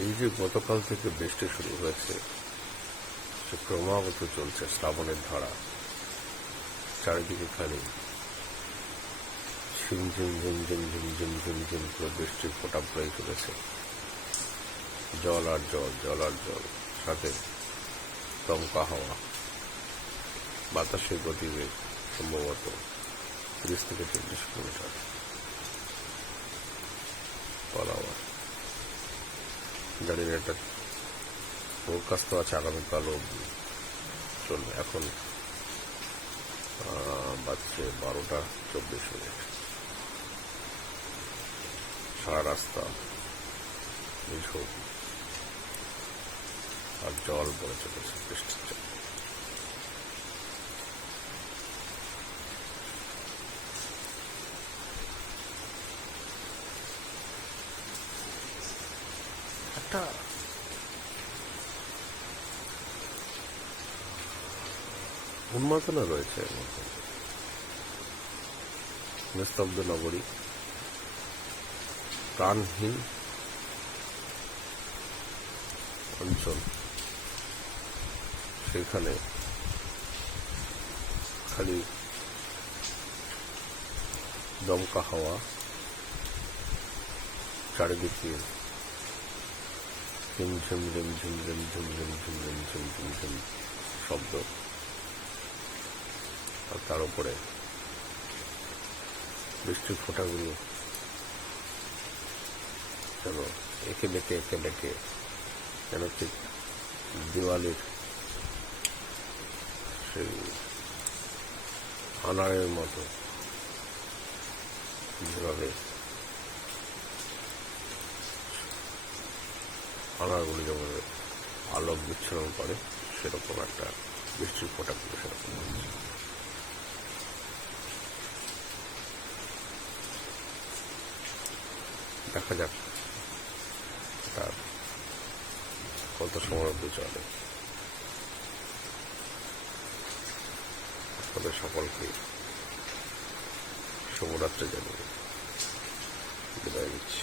এই যে গতকাল থেকে বৃষ্টি শুরু হয়েছে, সে ক্রমাগত চলছে শ্রাবণের ধারা। চারিদিকে খালি ঝিমঝিম ঝিমঝিম ঝিমঝিম ঝিমঝিম করে বৃষ্টির ফোঁটা পড়েই চলেছে। জল আর জল, জল আর জল, সাথে দমকা হাওয়া। বাতাসের গতিবেগ সম্ভবত 30 থেকে 40 কিলোমিটার পার আওয়ার। জানি না, এটা ফোরকাস্ট তো আছে আগামীকালও চলবে। এখন বাজছে 12:24। সারা রাস্তা এইসব আর জল পড়ে চলেছে, বৃষ্টির জল। একটা উন্মাদনা রয়েছে এর মধ্যে। নিস্তব্ধ নগরী, প্রাণহীন অঞ্চল, সেখানে খালি দমকা হাওয়া, চারিদিকে ঝিমঝিম ঝিমঝিম ঝিমঝিম ঝিমঝিম ঝিমঝিম ঝিমঝিম শব্দ। আর তার উপরে বৃষ্টির ফোঁটাগুলো যেন এঁকে বেঁকে যেন ঠিক দিওয়ালির সেই আনারের মতো যেভাবে আনারগুলি যেমন আলোক বিচ্ছুরণ করে, সেরকম একটা বৃষ্টির ফোঁটাগুলো সেরকম হচ্ছে। দেখা যাক তার কত সময় অবধি চলে। তবে সকলকে শুভরাত্রি জানিয়ে বিদায় নিচ্ছি।